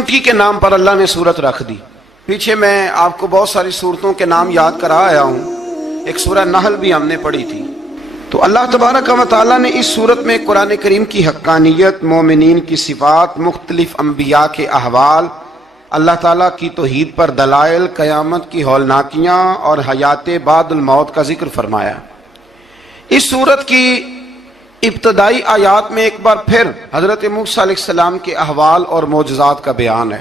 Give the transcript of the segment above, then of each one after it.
چونٹی کے نام پر اللہ نے سورت رکھ دی. پیچھے میں آپ کو بہت ساری سورتوں کے نام یاد کرا آیا ہوں. ایک سورہ نحل بھی ہم نے پڑھی تھی. تو اللہ تبارک و تعالیٰ نے اس سورت میں قرآن کریم کی حقانیت، مومنین کی صفات، مختلف انبیاء کے احوال، اللہ تعالیٰ کی توحید پر دلائل، قیامت کی ہولناکیاں اور حیات بعد الموت کا ذکر فرمایا. اس سورت کی ابتدائی آیات میں ایک بار پھر حضرت موسیٰ علیہ السلام کے احوال اور معجزات کا بیان ہے.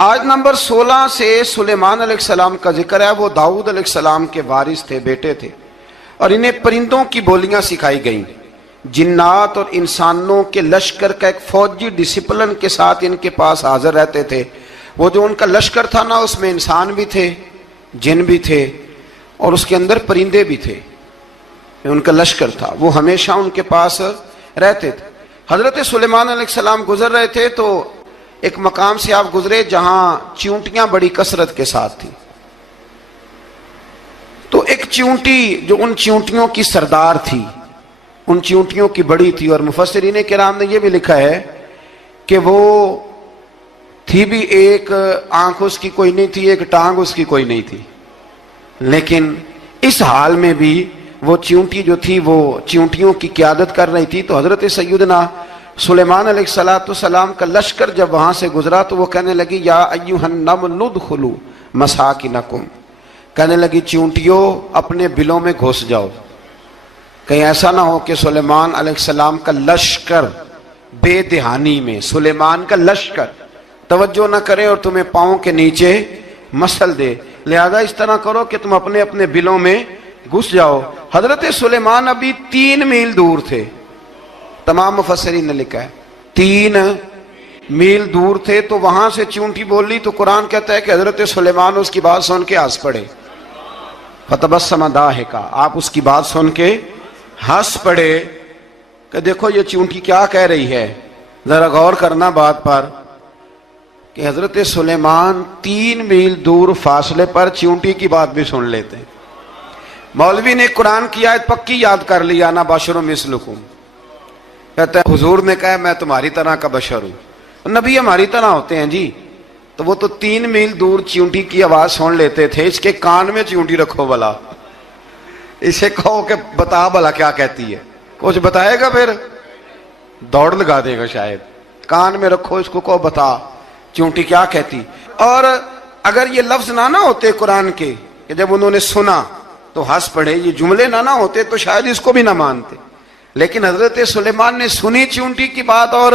آیت نمبر 16 سے سلیمان علیہ السلام کا ذکر ہے. وہ داؤد علیہ السلام کے وارث تھے، بیٹے تھے، اور انہیں پرندوں کی بولیاں سکھائی گئیں. جنات اور انسانوں کے لشکر کا ایک فوجی ڈسپلن کے ساتھ ان کے پاس حاضر رہتے تھے. وہ جو ان کا لشکر تھا نا، اس میں انسان بھی تھے، جن بھی تھے، اور اس کے اندر پرندے بھی تھے. ان کا لشکر تھا، وہ ہمیشہ ان کے پاس رہتے تھے. حضرت سلیمان علیہ السلام گزر رہے تھے تو ایک مقام سے آپ گزرے جہاں چیونٹیاں بڑی کثرت کے ساتھ تھیں. تو ایک چیونٹی جو ان چیونٹیوں کی سردار تھی، ان چیونٹیوں کی بڑی تھی، اور مفسرین کرام نے یہ بھی لکھا ہے کہ وہ تھی بھی ایک آنکھ اس کی کوئی نہیں تھی، ایک ٹانگ اس کی کوئی نہیں تھی، لیکن اس حال میں بھی وہ چیونٹی جو تھی وہ چیونٹیوں کی قیادت کر رہی تھی. تو حضرت سیدنا سلیمان علیہ السلام کا لشکر جب وہاں سے گزرا تو وہ کہنے لگی یا ایھا النمل ادخلوا مساکنکم، کہنے لگی چیونٹیوں اپنے بلوں میں گھس جاؤ. کہیں ایسا نہ ہو کہ سلیمان علیہ السلام کا لشکر بے دہانی میں، سلیمان کا لشکر توجہ نہ کرے اور تمہیں پاؤں کے نیچے مسل دے. لہذا اس طرح کرو کہ تم اپنے اپنے بلوں میں گھس جاؤ. حضرت سلیمان ابھی 3 میل دور تھے. تمام مفسرین نے لکھا ہے 3 میل دور تھے. تو وہاں سے چیونٹی بول لی تو قرآن کہتا ہے کہ حضرت سلیمان اس کی بات سن کے ہنس پڑے. فتبسم ضاحکا، آپ اس کی بات سن کے ہنس پڑے کہ دیکھو یہ چیونٹی کیا کہہ رہی ہے. ذرا غور کرنا بات پر کہ حضرت سلیمان 3 میل دور فاصلے پر چیونٹی کی بات بھی سن لیتے. مولوی نے قرآن کی آیت پکی یاد کر لی، انا بشر مثلکم. کہتا ہے حضور نے کہا میں تمہاری طرح کا بشر ہوں. نبی ہماری طرح ہوتے ہیں جی. تو وہ تو 3 میل دور چیونٹی کی آواز سن لیتے تھے. اس کے کان میں چیونٹی رکھو بلا، اسے کہو کہ بتا بلا کیا کہتی ہے. کچھ بتائے گا پھر دوڑ لگا دے گا شاید. کان میں رکھو اس کو، کہو بتا چیونٹی کیا کہتی. اور اگر یہ لفظ نہ ہوتے قرآن کے کہ جب انہوں نے سنا تو ہنس پڑے، یہ جملے نہ ہوتے تو شاید اس کو بھی نہ مانتے. لیکن حضرت سلیمان نے سنی چیونٹی کی بات. اور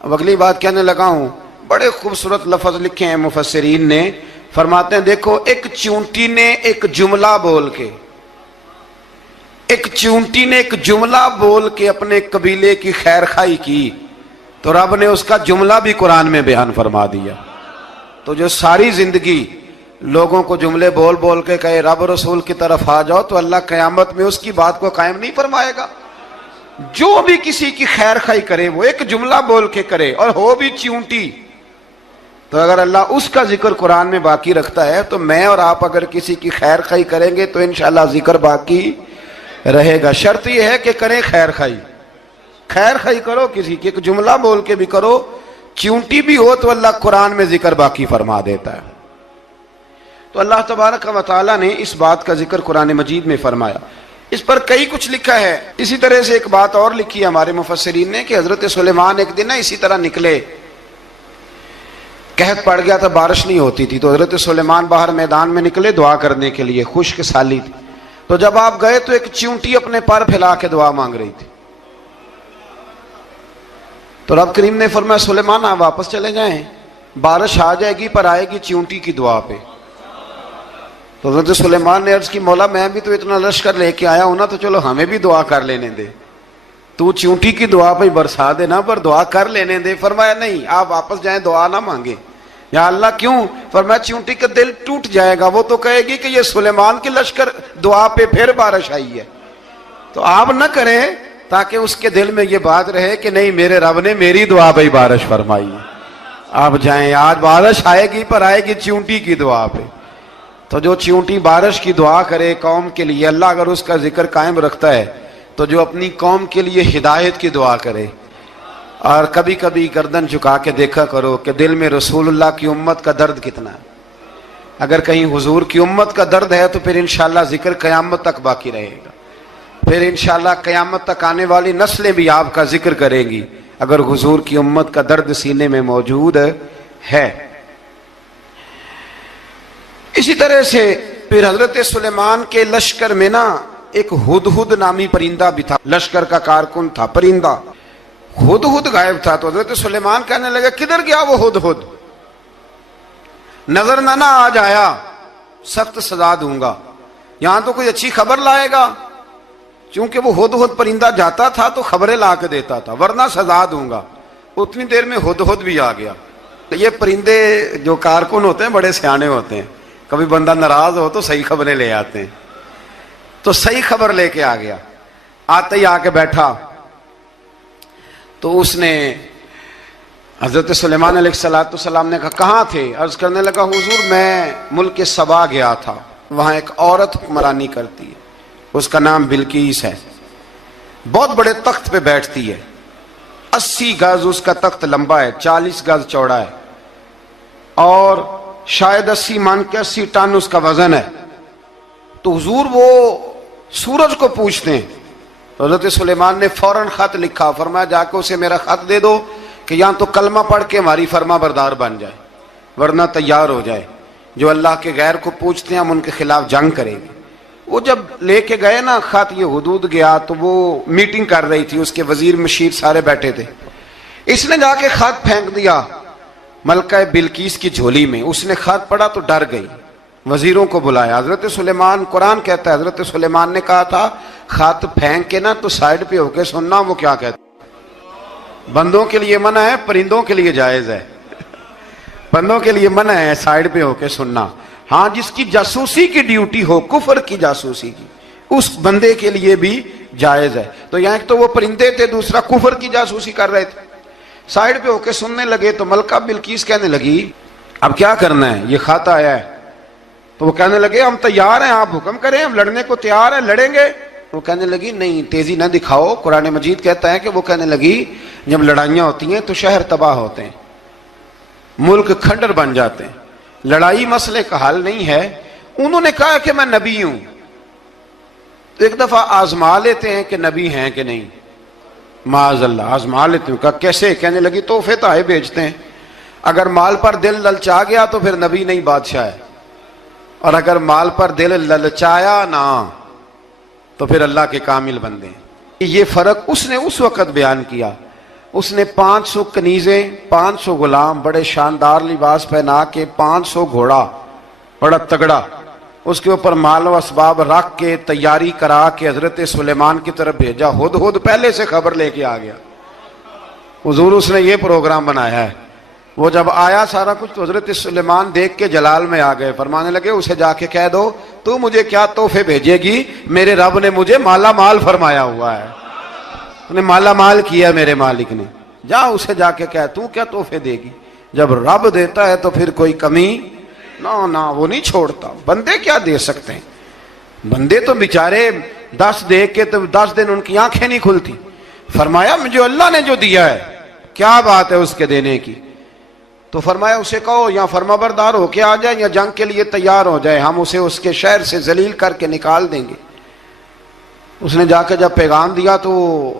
اب اگلی بات کہنے لگا ہوں. بڑے خوبصورت لفظ لکھے ہیں مفسرین نے. فرماتے ہیں دیکھو ایک چیونٹی نے ایک جملہ بول کے اپنے قبیلے کی خیر خواہی کی تو رب نے اس کا جملہ بھی قرآن میں بیان فرما دیا. تو جو ساری زندگی لوگوں کو جملے بول بول کے کہے رب رسول کی طرف آ جاؤ، تو اللہ قیامت میں اس کی بات کو قائم نہیں فرمائے گا. جو بھی کسی کی خیر خواہی کرے وہ ایک جملہ بول کے کرے، اور ہو بھی چیونٹی. تو اگر اللہ اس کا ذکر قرآن میں باقی رکھتا ہے تو میں اور آپ اگر کسی کی خیر خواہی کریں گے تو انشاءاللہ ذکر باقی رہے گا. شرط یہ ہے کہ کریں خیر خواہی کرو کسی کی، ایک جملہ بول کے بھی کرو. چیونٹی بھی ہو تو اللہ قرآن میں ذکر باقی فرما دیتا ہے. تو اللہ تبارک و تعالیٰ نے اس بات کا ذکر قرآن مجید میں فرمایا. اس پر کئی کچھ لکھا ہے. اسی طرح سے ایک بات اور لکھی ہے ہمارے مفسرین نے کہ حضرت سلیمان ایک دن اسی طرح نکلے. قحط پڑ گیا تھا، بارش نہیں ہوتی تھی. تو حضرت سلیمان باہر میدان میں نکلے دعا کرنے کے لیے، خشک سالی تھی. تو جب آپ گئے تو ایک چیونٹی اپنے پر پھیلا کے دعا مانگ رہی تھی. تو رب کریم نے فرمایا سلیمان آپ واپس چلے جائیں، بارش آ جائے گی پر آئے گی چیونٹی کی دعا پہ. تو حضرت سلیمان نے عرض کی مولا میں بھی تو اتنا لشکر لے کے آیا ہوں نا، تو چلو ہمیں بھی دعا کر لینے دے. تو چیونٹی کی دعا پہ برسا دینا پر دعا کر لینے دے. فرمایا نہیں آپ واپس جائیں، دعا نہ مانگے. یا اللہ کیوں؟ فرمایا چیونٹی کا دل ٹوٹ جائے گا، وہ تو کہے گی کہ یہ سلیمان کی لشکر دعا پہ پھر بارش آئی ہے. تو آپ نہ کریں تاکہ اس کے دل میں یہ بات رہے کہ نہیں میرے رب نے میری دعا پہ بارش فرمائی. آپ جائیں، آج بارش آئے گی پر آئے گی چیونٹی کی دعا پہ. تو جو چیونٹی بارش کی دعا کرے قوم کے لیے، اللہ اگر اس کا ذکر قائم رکھتا ہے تو جو اپنی قوم کے لیے ہدایت کی دعا کرے اور کبھی کبھی گردن جھکا کے دیکھا کرو کہ دل میں رسول اللہ کی امت کا درد کتنا ہے. اگر کہیں حضور کی امت کا درد ہے تو پھر انشاءاللہ ذکر قیامت تک باقی رہے گا. پھر انشاءاللہ قیامت تک آنے والی نسلیں بھی آپ کا ذکر کریں گی اگر حضور کی امت کا درد سینے میں موجود ہے. اسی طرح سے پھر حضرت سلیمان کے لشکر میں نا ایک ہدہد نامی پرندہ بھی تھا، لشکر کا کارکن تھا پرندہ. ہدہد غائب تھا تو حضرت سلیمان کہنے لگے کدھر گیا وہ ہدہد؟ نظر نہ آ جایا سخت سزا دوں گا. یہاں تو کوئی اچھی خبر لائے گا، چونکہ وہ ہدہد پرندہ جاتا تھا تو خبریں لا کے دیتا تھا، ورنہ سزا دوں گا. اتنی دیر میں ہدہد بھی آ گیا. یہ پرندے جو کارکن ہوتے ہیں بڑے سیانے ہوتے ہیں، کبھی بندہ ناراض ہو تو صحیح خبریں لے آتے ہیں. تو صحیح خبر لے کے آ گیا. آتے ہی آ کے بیٹھا تو اس نے حضرت سلیمان علیہ السلام نے کہا کہاں تھے؟ عرض کرنے لگا حضور میں ملک سبا گیا تھا، وہاں ایک عورت حکمرانی کرتی ہے، اس کا نام بلقیس ہے، بہت بڑے تخت پہ بیٹھتی ہے، 80 گز اس کا تخت لمبا ہے، 40 گز چوڑا ہے، اور شاید 80 من کے 80 ٹن اس کا وزن ہے. تو حضور وہ سورج کو پوچھتے ہیں. تو حضرت سلیمان نے فوراً خط لکھا، فرمایا جا کے اسے میرا خط دے دو کہ یہاں تو کلمہ پڑھ کے ہماری فرما بردار بن جائے، ورنہ تیار ہو جائے. جو اللہ کے غیر کو پوچھتے ہیں ہم ان کے خلاف جنگ کریں گے. وہ جب لے کے گئے نا خط یہ حدود گیا تو وہ میٹنگ کر رہی تھی، اس کے وزیر مشیر سارے بیٹھے تھے. اس نے جا کے خط پھینک دیا ملکہ بلقیس کی جھولی میں. اس نے خط پڑھا تو ڈر گئی، وزیروں کو بلایا. حضرت سلیمان، قرآن کہتا ہے حضرت سلیمان نے کہا تھا خط پھینک کے نا تو سائڈ پہ ہو کے سننا وہ کیا کہتا. بندوں کے لیے منع ہے، پرندوں کے لیے جائز ہے. بندوں کے لیے منع ہے سائڈ پہ ہو کے سننا. ہاں جس کی جاسوسی کی ڈیوٹی ہو، کفر کی جاسوسی کی، اس بندے کے لیے بھی جائز ہے. تو یہاں ایک تو وہ پرندے تھے، دوسرا کفر کی جاسوسی کر رہے تھے. سائڈ پہ ہو کے سننے لگے تو ملکہ بلقیس کہنے لگی اب کیا کرنا ہے، یہ خط آیا ہے. تو وہ کہنے لگے ہم تیار ہیں، آپ حکم کریں، ہم لڑنے کو تیار ہیں، لڑیں گے. وہ کہنے لگی نہیں تیزی نہ دکھاؤ. قرآن مجید کہتا ہے کہ وہ کہنے لگی جب لڑائیاں ہوتی ہیں تو شہر تباہ ہوتے ہیں، ملک کھنڈر بن جاتے ہیں، لڑائی مسئلے کا حل نہیں ہے. انہوں نے کہا کہ میں نبی ہوں. تو ایک دفعہ آزما لیتے ہیں کہ نبی ہیں کہ نہیں، معاذ اللہ آزما لیتے ہیں. کہا کیسے؟ کہنے لگی تحفے تحائف بھیجتے ہیں، اگر مال پر دل للچا گیا تو پھر نبی نہیں بادشاہ ہے، اور اگر مال پر دل للچایا نہ تو پھر اللہ کے کامل بندے ہیں. یہ فرق اس نے اس وقت بیان کیا. اس نے 500 کنیزیں، 500 غلام، بڑے شاندار لباس پہنا کے، 500 گھوڑا بڑا تگڑا، اس کے اوپر مال و اسباب رکھ کے تیاری کرا کے حضرت سلیمان کی طرف بھیجا. ہدہد پہلے سے خبر لے کے آ گیا. حضور اس نے یہ پروگرام بنایا ہے. وہ جب آیا سارا کچھ تو حضرت سلیمان دیکھ کے جلال میں آ گئے. فرمانے لگے اسے جا کے کہہ دو تو مجھے کیا تحفے بھیجے گی، میرے رب نے مجھے مالا مال فرمایا ہوا ہے، انہیں مالا مال کیا میرے مالک نے. جا اسے جا کے کہہ تو کیا تحفے دے گی. جب رب دیتا ہے تو پھر کوئی کمی نہ وہ نہیں چھوڑتا. بندے کیا دے سکتے ہیں، بندے تو بیچارے 10 دے کے تو 10 دن ان کی آنکھیں نہیں کھلتی. فرمایا مجھے اللہ نے جو دیا ہے کیا بات ہے اس کے دینے کی. تو فرمایا اسے کہو یا فرما بردار ہو کے آ جائے یا جنگ کے لیے تیار ہو جائے، ہم اسے اس کے شہر سے ذلیل کر کے نکال دیں گے. اس نے جا کے جب پیغام دیا تو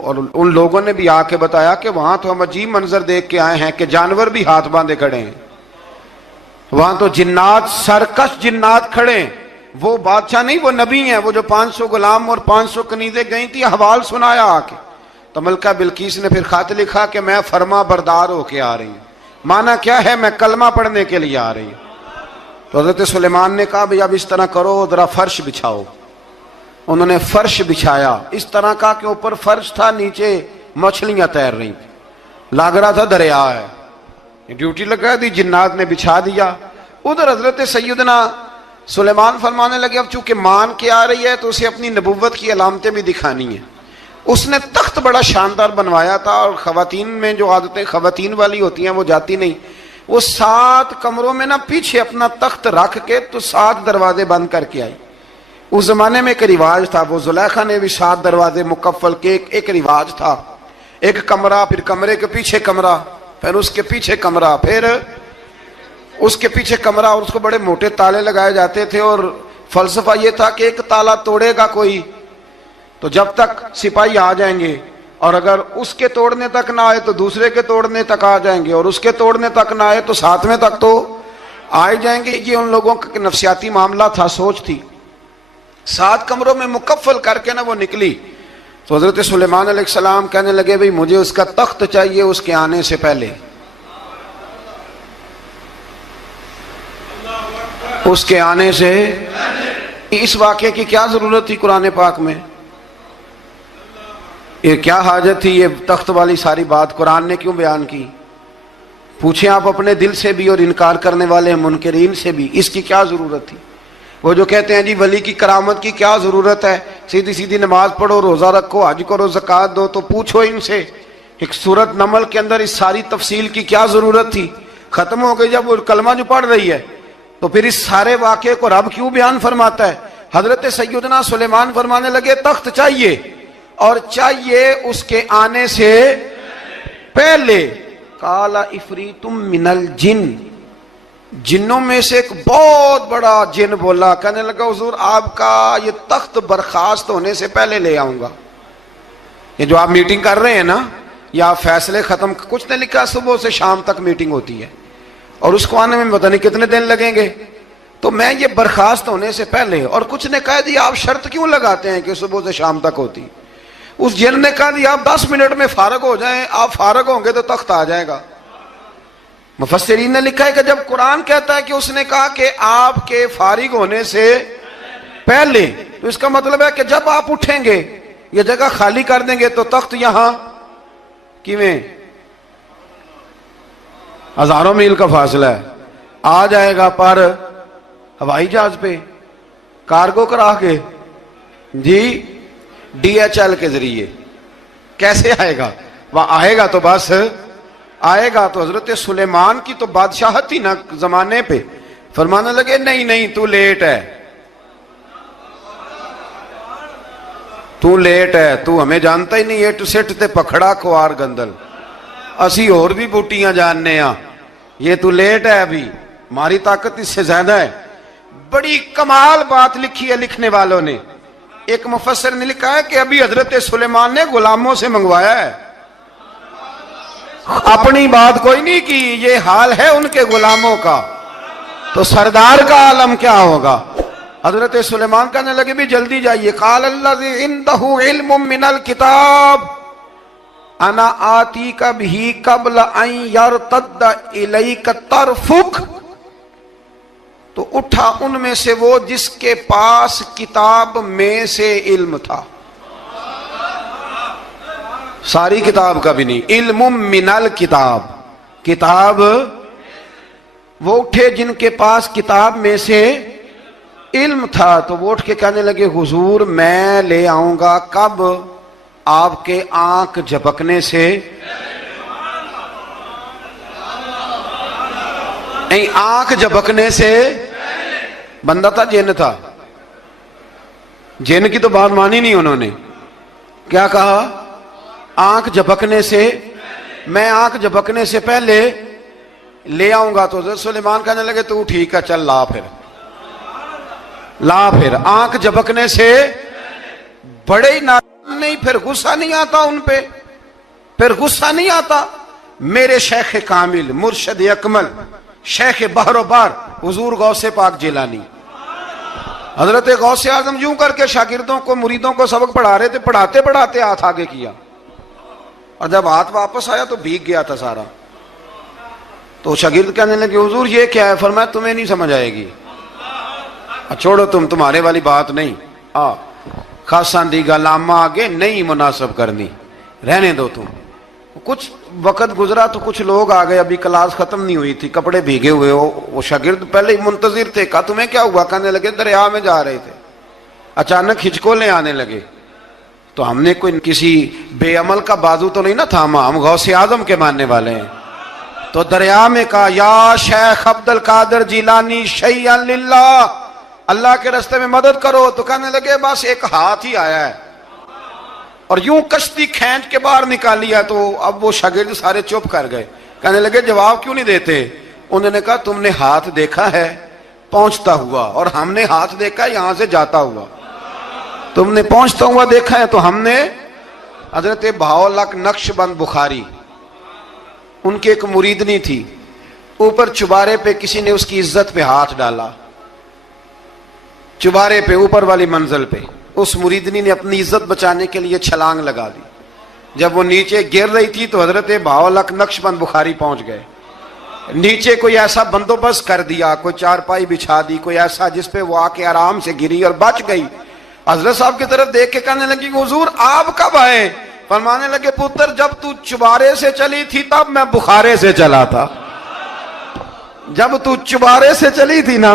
اور ان لوگوں نے بھی آ کے بتایا کہ وہاں تو ہم عجیب منظر دیکھ کے آئے ہیں کہ جانور بھی ہاتھ باندھے کھڑے ہیں، وہاں تو جنات، سرکش جنات کھڑے ہیں. وہ بادشاہ نہیں، وہ نبی ہیں. وہ جو 500 غلام اور 500 کنیزیں گئی تھی حوال سنایا آ کے. تو ملکہ بلقیس نے پھر خط لکھا کہ میں فرما بردار ہو کے آ رہی ہوں. مانا کیا ہے، میں کلمہ پڑھنے کے لیے آ رہی ہوں. تو حضرت سلیمان نے کہا بھئی اب اس طرح کرو، ذرا فرش بچھاؤ. انہوں نے فرش بچھایا اس طرح کا کہ اوپر فرش تھا، نیچے مچھلیاں تیر رہی تھیں، لگ رہا تھا دریا ہے. ڈیوٹی لگا دی، جنات نے بچھا دیا. ادھر حضرت سیدنا سلیمان فرمانے لگے اب چونکہ مان کے آ رہی ہے تو اسے اپنی نبوت کی علامتیں بھی دکھانی ہیں. اس نے تخت بڑا شاندار بنوایا تھا، اور خواتین میں جو عادتیں خواتین والی ہوتی ہیں وہ جاتی نہیں. وہ 7 کمروں میں نا پیچھے اپنا تخت رکھ کے تو 7 دروازے بند کر کے آئی. اس زمانے میں ایک رواج تھا، وہ زلیخا نے بھی 7 دروازے مکفل کے ایک رواج تھا. ایک کمرہ، پھر کمرے کے پیچھے کمرہ، پھر اس کے پیچھے کمرہ، پھر اس کے پیچھے کمرہ، اور اس کو بڑے موٹے تالے لگائے جاتے تھے، اور فلسفہ یہ تھا کہ ایک تالا توڑے گا کوئی تو جب تک سپاہی آ جائیں گے، اور اگر اس کے توڑنے تک نہ آئے تو دوسرے کے توڑنے تک آ جائیں گے، اور اس کے توڑنے تک نہ آئے تو ساتویں تک تو آئے جائیں گے۔ یہ ان لوگوں کا نفسیاتی معاملہ تھا، سوچ تھی۔ 7 کمروں میں مکفل کر کے نہ وہ نکلی تو حضرت سلیمان علیہ السلام کہنے لگے بھئی مجھے اس کا تخت چاہیے اس کے آنے سے پہلے، اس کے آنے سے۔ اس واقعے کی کیا ضرورت تھی قرآن پاک میں؟ یہ کیا حاجت تھی یہ تخت والی ساری بات قرآن نے کیوں بیان کی؟ پوچھیں آپ اپنے دل سے بھی اور انکار کرنے والے منکرین سے بھی، اس کی کیا ضرورت تھی؟ وہ جو کہتے ہیں جی ولی کی کرامت کی کیا ضرورت ہے، سیدھی سیدھی نماز پڑھو، روزہ رکھو، حج کرو، زکوٰۃ دو، تو پوچھو ان سے ایک سورت نمل کے اندر اس ساری تفصیل کی کیا ضرورت تھی؟ ختم ہو گئی جب وہ کلمہ جو پڑھ رہی ہے تو پھر اس سارے واقعے کو رب کیوں بیان فرماتا ہے؟ حضرت سیدنا سلیمان فرمانے لگے تخت چاہیے، اور چاہیے اس کے آنے سے پہلے۔ قال عفریت من الجن، جنوں میں سے ایک بہت بڑا جن بولا، کہنے لگا حضور آپ کا یہ تخت برخاست ہونے سے پہلے لے آؤں گا۔ یہ جو آپ میٹنگ کر رہے ہیں نا، یا آپ فیصلے ختم، کچھ نے لکھا صبح سے شام تک میٹنگ ہوتی ہے اور اس کو آنے میں پتہ نہیں کتنے دن لگیں گے، تو میں یہ برخاست ہونے سے پہلے، اور کچھ نے کہا جی آپ شرط کیوں لگاتے ہیں کہ صبح سے شام تک ہوتی؟ اس جن نے کہا جی آپ 10 منٹ میں فارغ ہو جائیں، آپ فارغ ہوں گے تو تخت آ جائے گا۔ مفسرین نے لکھا ہے کہ جب قرآن کہتا ہے کہ اس نے کہا کہ آپ کے فارغ ہونے سے پہلے، تو اس کا مطلب ہے کہ جب آپ اٹھیں گے، یہ جگہ خالی کر دیں گے تو تخت یہاں کیویں ہزاروں میل کا فاصلہ ہے، آ جائے گا، پر ہوائی جہاز پہ کارگو کرا کے، جی DHL کے ذریعے کیسے آئے گا؟ وہ آئے گا تو بس آئے گا۔ تو حضرت سلیمان کی تو بادشاہت تھی نا زمانے پہ، فرمانے لگے نہیں نہیں تو لیٹ ہے، تو لیٹ ہے، تو ہمیں جانتا ہی نہیں، تو سٹ تے پکھڑا کوار گندل، اسی اور بھی بوٹیاں جاننے ہاں، یہ تو لیٹ ہے، ابھی ہماری طاقت اس سے زیادہ ہے۔ بڑی کمال بات لکھی ہے لکھنے والوں نے۔ ایک مفسر نے لکھا ہے کہ ابھی حضرت سلیمان نے غلاموں سے منگوایا ہے، اپنی بات کوئی نہیں کی، یہ حال ہے ان کے غلاموں کا، تو سردار کا عالم کیا ہوگا؟ حضرت سلیمان کہنے لگے بھی جلدی جائیے۔ قال الذی عنده علم من الکتاب انا آتیک بہ قبل ان یرتد الیک طرفک، تو اٹھا ان میں سے وہ جس کے پاس کتاب میں سے علم تھا، ساری کتاب کا بھی نہیں، علم من الکتاب، کتاب، وہ اٹھے جن کے پاس کتاب میں سے علم تھا، تو وہ اٹھ کے کہنے لگے حضور میں لے آؤں گا، کب؟ آپ کے آنکھ جھپکنے سے، نہیں آنکھ جھپکنے سے، بندہ تھا جن تھا، جن کی تو بات مانی نہیں انہوں نے، کیا کہا؟ آنکھ جھپکنے سے، میں آنکھ جھپکنے سے پہلے لے آؤں گا۔ تو حضرت سلیمان کہنے لگے تو ٹھیک ہے چل لا، پھر لا، پھر آنکھ جھپکنے سے بڑے ہی نہیں، پھر غصہ نہیں آتا ان پہ، پھر غصہ نہیں آتا۔ میرے شیخ کامل، مرشد اکمل، شیخ بحر و بار، حضور غوث پاک جیلانی، حضرت غوث اعظم یوں کر کے شاگردوں کو، مریدوں کو سبق پڑھا رہے تھے، پڑھاتے پڑھاتے ہاتھ آگے کیا، اور جب ہاتھ واپس آیا تو بھیگ گیا تھا سارا۔ تو شاگرد کہنے لگے حضور یہ کیا ہے؟ فرمایا تمہیں نہیں سمجھ آئے گی، چھوڑو تمہارے والی بات نہیں، خاصاں دی گل آما آگے نہیں مناسب کرنی، رہنے دو تم۔ کچھ وقت گزرا تو کچھ لوگ آ گئے، ابھی کلاس ختم نہیں ہوئی تھی، کپڑے بھیگے ہوئے ہو، وہ شاگرد پہلے ہی منتظر تھے، کہا تمہیں کیا ہوا؟ کہنے لگے دریا میں جا رہے تھے، اچانک ہچکولیں آنے لگے، تو ہم نے کوئی کسی بے عمل کا بازو تو نہیں نہ تھاما، ہم غوث اعظم کے ماننے والے ہیں، تو دریا میں کہا یا شیخ عبد القادر جیلانی شیئا للہ، اللہ کے راستے میں مدد کرو، تو کہنے لگے بس ایک ہاتھ ہی آیا ہے، اور یوں کشتی کھینچ کے باہر نکالی ہے. تو اب وہ شاگرد سارے چپ کر گئے, کہنے لگے جواب کیوں نہیں دیتے؟ انہوں نے کہا تم نے ہاتھ دیکھا ہے پہنچتا ہوا, اور ہم نے ہاتھ دیکھا یہاں سے جاتا ہوا. تم نے پہنچتا ہوا دیکھا ہے تو ہم نے. حضرت بہاؤالحق نقشبند بخاری, ان کی ایک مریدنی تھی, اوپر چبارے پہ کسی نے اس کی عزت پہ ہاتھ ڈالا, چبارے پہ اوپر والی منزل پہ. اس مریدنی نے اپنی عزت بچانے کے لیے چھلانگ لگا دی. جب وہ نیچے گر رہی تھی تو حضرت بہاؤالحق نقشبند بخاری پہنچ گئے. نیچے کوئی ایسا بندوبست کر دیا, کوئی چارپائی بچھا دی, کوئی ایسا جس پہ وہ آ کے آرام سے گری اور بچ گئی. حضرت صاحب کی طرف دیکھ کے کہنے لگی حضور آپ کب آئے؟ فرمانے لگے پتر جب تو چبارے سے چلی تھی تب میں بخارے سے چلا تھا. جب تو چبارے سے چلی تھی نا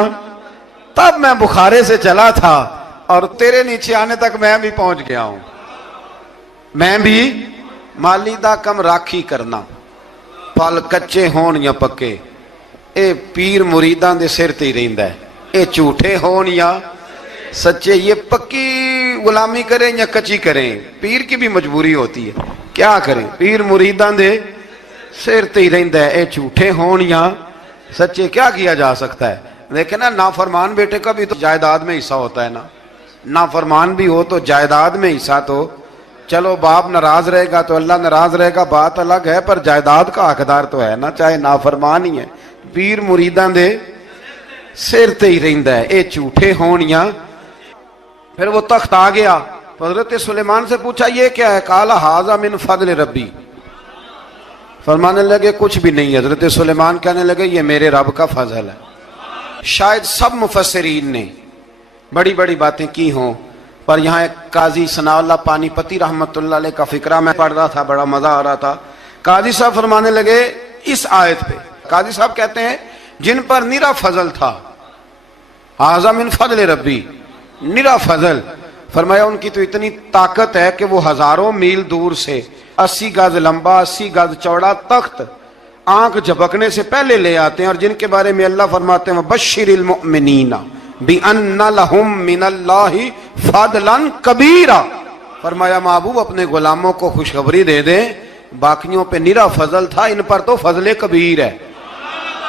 تب میں بخارے سے چلا تھا, اور تیرے نیچے آنے تک میں بھی پہنچ گیا ہوں. میں بھی مالی دا کم راکھی کرنا, پھل کچے ہون یا پکے, اے پیر مریداں دے سر تے ہی رہندا ہے. اے جھوٹے ہون یا سچے, یہ پکی غلامی کریں یا کچی کریں, پیر کی بھی مجبوری ہوتی ہے, کیا کریں, پیر مریداں دے سر تے ہی رہندا ہے. اے جھوٹے ہون یا سچے, کیا کیا جا سکتا ہے. لیکن نا نافرمان بیٹے کا بھی تو جائیداد میں حصہ ہوتا ہے نا, نافرمان بھی ہو تو جائیداد میں حصہ. تو چلو باپ ناراض رہے گا تو اللہ ناراض رہے گا, بات الگ ہے, پر جائیداد کا حقدار تو ہے نا, چاہے نافرمان ہی ہے. پیر مریداں دے سر تے ہی رہندا ہے, اے جھوٹے ہون یا. پھر وہ تخت آ گیا تو حضرت سلیمان سے پوچھا یہ کیا ہے؟ قال ھذا من فضل ربی. فرمانے لگے کچھ بھی نہیں. حضرت سلیمان کہنے لگے یہ میرے رب کا فضل ہے. شاید سب مفسرین نے بڑی بڑی باتیں کی ہوں, پر یہاں ایک قاضی ثناء اللہ پانی پتی رحمت اللہ علیہ کا فقرہ میں پڑھ رہا تھا, بڑا مزہ آ رہا تھا. قاضی صاحب فرمانے لگے اس آیت پہ, قاضی صاحب کہتے ہیں جن پر نرا فضل تھا, ھذا من فضل ربی, نرا فضل. فرمایا ان کی تو اتنی طاقت ہے کہ وہ ہزاروں میل دور سے 80 گز لمبا 80 گز چوڑا تخت آنکھ جھپکنے سے پہلے لے آتے ہیں, اور جن کے بارے میں اللہ فرماتے ہیں بشر المؤمنین بِأَنَّ لَهُم مِّنَ اللَّهِ فَضْلًا كَبِيرًا. فرمایا محبوب اپنے غلاموں کو خوشخبری دے دیں, باقیوں پہ نرا فضل تھا, ان پر تو فضل کبیر ہے,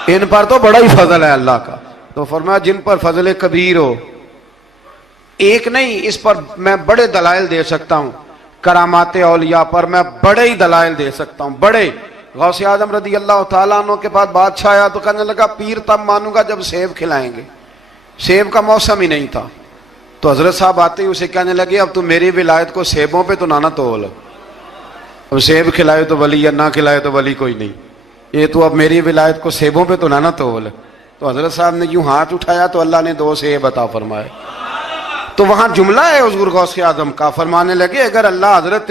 ان پر تو بڑا ہی فضل ہے اللہ کا. تو فرمایا جن پر فضل کبیر ہو, ایک نہیں, اس پر میں بڑے دلائل دے سکتا ہوں, کرامات اولیاء پر میں بڑے ہی دلائل دے سکتا ہوں, بڑے. غوث اعظم رضی اللہ تعالیٰ عنہ کے بعد بادشاہ آیا تو کہنے لگا پیر تب مانوں گا جب سیب کھلائیں گے. سیب کا موسم ہی نہیں تھا. تو حضرت صاحب آتے ہی اسے کہنے لگے اب تو میری ولایت کو سیبوں پہ تو نہ تول, اب سیب کھلائے تو ولی یا نہ کھلائے تو ولی کوئی نہیں, یہ تو اب میری ولایت کو سیبوں پہ تو نہ تول. تو حضرت صاحب نے یوں ہاتھ اٹھایا تو اللہ نے 2 سیب عطا فرمائے. تو وہاں جملہ ہے حضور غوث اعظم کا, فرمانے لگے اگر اللہ حضرت